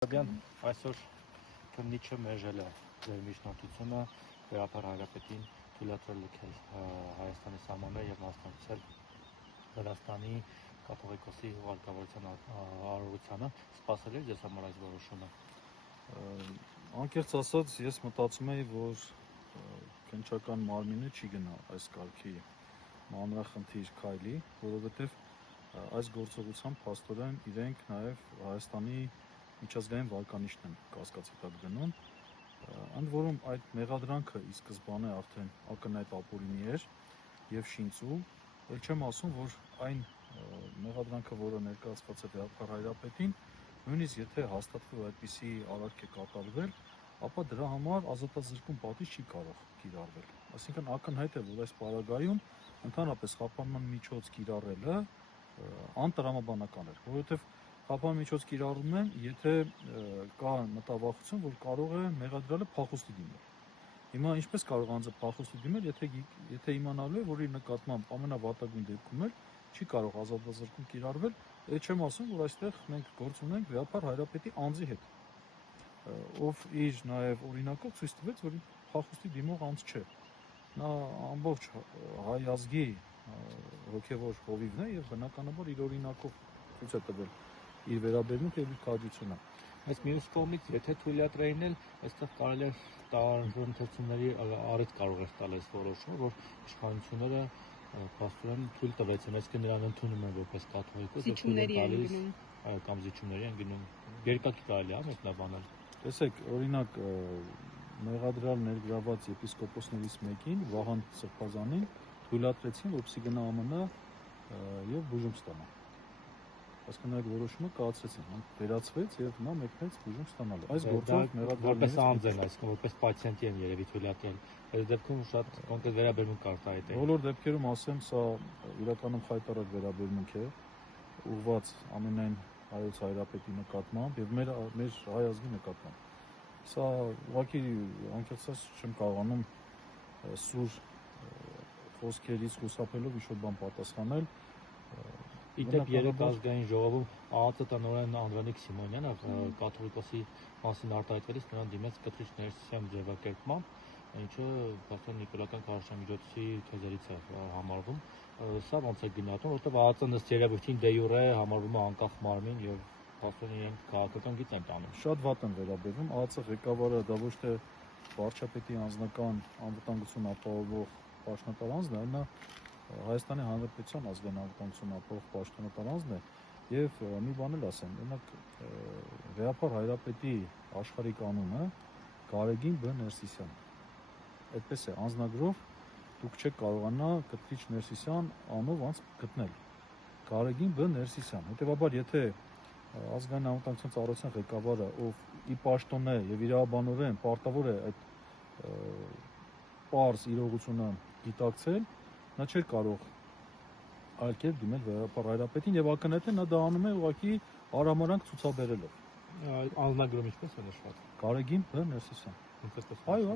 Այսօր քննիչը մերժել է ձեր միջնորդությունը Վերապար Հայրապետին թույլատրել լքել Հայաստանի սահմանները եւ մասնակցել Վրաստանի կաթողիկոսի ուղարկավորության արարողությանը։ Սպասել եք ձեզ համար այս որոշումը։ Անկեղծ ասած, ես մտածում եի, որ քննչական մարմինը չի գնա այս կարգի մանրախնդիր քայլի, որովհետեւ այս գործողությամբ փաստորեն իրենք նաեւ Հայաստանի միջազգային վարկանիշն են կասկածի տակ դնում, ընդ որում այդ մեղադրանքը ի սկզբանե արդեն ակնհայտ ապօրինի էր եւ շինծու, ել չեմ ասում, որ այն մեղադրանքը, որը ներկայացված է Վերապար Հայրապետին, նույնիսկ եթե հաստատվի ու այդպիսի արարք է կատարվել, ապա դրա համար ազատազրկում պատիժ չի կարող կիրառվել։ Այսինքն ակնհայտ է, որ այս պարագայում ընդհանրապես խափանման միջոց կիրառելը անտրամաբանական էր, որովհետեւ խափան միջոց կիրառում են, եթե կա մտավախություն, որ կարող է մեղադրյալը փախուստի դիմել։ Հիմա ինչպես կարող անձը փախուստի դիմել, եթե իմանալու է, որ իր նկատմամբ ամենավատագույն դեպքում էլ չի կարող ազատազրկում կիրառվել, այդ չեմ ասում, որ այստեղ մենք գործ ունենք Վերապար Հայրապետի անձի հետ, ով իր նաև օրինակով ցույց տվեց, որ փախուստի դիմող անձ չէ։ Նա ամբողջ հայ ազգի հոգևոր հովիվն է եւ բնականաբար իր օրինակով ցույց է տվել իր վերաբերմունքը եւ իր քաջությունը։ Այս մյուս կողմից, եթե թույլատրեին էլ, այստեղ կարելի է տարօրինությունների առիթ կարող էր տալ այս որոշումը, որ իշխանությունները փաստորեն թույլ տվեցին, այսինքն նրան ընդունում են որպես կաթողիկոս, կամ զիջումների են գնում։ Երկակի կարելի է մեկնաբանել։ Տեսեք, օրինակ մեղադրյալ ներգրաված եպիսկոպոսներից մեկին, Վահան Սրբազանին, թույլատրեցին, որպեսզի գնա ԱՄՆ եւ բուժում ստանա։ Այսինքն այդ որոշումը կայացրեցին, վերացվեց եւ նա մեկնեց բուժում ստանալու։ Այս գործով որպես անձ են, այսինքն որպես պացիենտի են երևի թույլատրել։ Այս դեպքում շատ կոնկրետ վերաբերմունք կար այդ։ Բոլոր դեպքերում ասեմ, սա իրականում խայտարակ վերաբերմունք է, ուղղված ամենայն հայոց Հայրապետի նկատմամբ եւ մեր հայ ազգի նկատմամբ։ Սա ուղղակի անկեղծած չեմ կարողանում սուր խոսքերից խուսափելով ինչ-որ բան պատասխանել։ Իդեպ երեք ազգային ժողովում ԱԱԾ տնօրեն Անդրանիկ Սիմոնյանը կաթողիկոսի մասին արտահայտվելիս նրան դիմեց կտրիչ ներսիսյան ձևակերպմամբ, ինչը փաստորեն նիկոլական քարոզչամիջոցի քեզերից է համարվում։ Սա ոնց է գնահատում, որովհետև ԱԱԾ-ն ըստ երևույթին դե յուրե համարվում է անկախ մարմին եւ փաստորեն իրենք քաղաքական գիծ են տանում։ Շատ վատ են վերաբերվում, ԱԱԾ ղեկավարը դա ոչ թե վարչապետի անձնական անվտանգություն ապահովող պաշտոնատար անձն է, այլ նա Հայաստանի Հանրապետության ազգային անվտանգություն ապահովող պաշտոնատար անձն է եւ մի բան էլ ասեմ, օրինակ Վերապար Հայրապետի աշխարհիկ անունը Գարեգին Բ. Ներսիսյան։ Այդպես է, անձնագրով դուք չեք կարողանա կտրիչ Ներսիսյան անով անց գտնել։ Գարեգին Բ. Ներսիսյան։ Հետևաբար, եթե ազգային անվտանգության ծառայության ղեկավարը, ով ի պաշտոն է եւ իրավաբանորեն պարտավոր է այդ պարզ իրողությունը գիտակցել, նա չէր կարող այլ կերպ դիմել Վերապար Հայրապետին եւ ակնհայտ է նա դա անում է ուղղակի արհամարհանք ցուցաբերելով։ Անձնագրում ինչպես է նշված։ Գարեգին Բ. Ներսիսյան։ Այո։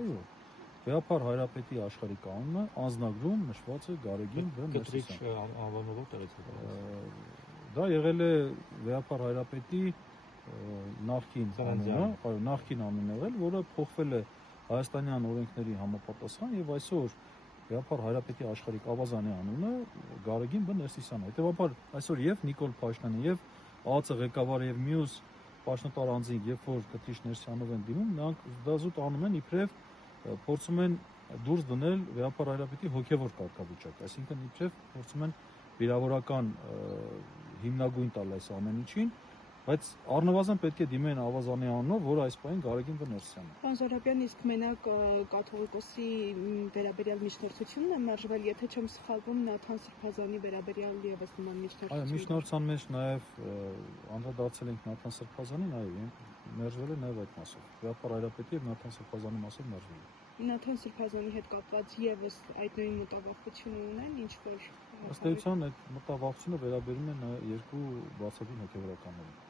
Վերապար Հայրապետի աշխարհիկ անունը անձնագրում նշված է Գարեգին Բ. Ներսիսյան։ Կտրիչ անվանումով դերից է։ Դա եղել է Վերապար Հայրապետի նախկին անունը, այո, նախկին անունն եղել, որը փոխվել է հայաստանյան օրենքների համապատասխան եւ այսօր Վերապար Հայրապետի աշխարհիկ ավազանի անունը Գարեգին Բ. Ներսիսյան է։ Հետևաբար այսօր եւ Նիկոլ Փաշինյանը եւ ԱԱԾ ղեկավարը եւ մյուս պաշտոնատար անձինք, երբ որ կտրիչ Ներսիսյանով են դիմում, նրանք դա զուտ անում են իբրև փորձում են դուրս դնել Վերապար Հայրապետի հոգեվոր կարգավիճակ, այսինքն իբրև փորձում են վիրավորական հիմնագույն տալ այս ամեն ինչին, բայց առնվազն պետք է դիմեն ավազանի անունով, որը այս պահին Գարեգին Բ. Ներսիսյանն է։ Պարոն Զոհրաբյան, իսկ մենակ կաթողիկոսի վերաբերյալ միջնորդությունն է մերժվել, եթե չեմ սխալվում, Նաթան Սրբազանի վերաբերյալ եւս նման միջնորդություն։ Այո, միջնորդության մեջ նաեւ անդրադարձել ենք Նաթան Սրբազանին, այո, մերժվել է նաեւ այդ մասով։ Վերապար Հայրապետի եւ Նաթան Սրբազանի մասով մերժվել է։ Նաթան Սրբազանի հետ կապված եւս այդ նույն մտավախությունը ունեն, ինչ որ ըստ էության այդ մտավախությունը վերաբերում է երկու բացատուր հոգեվորականներին։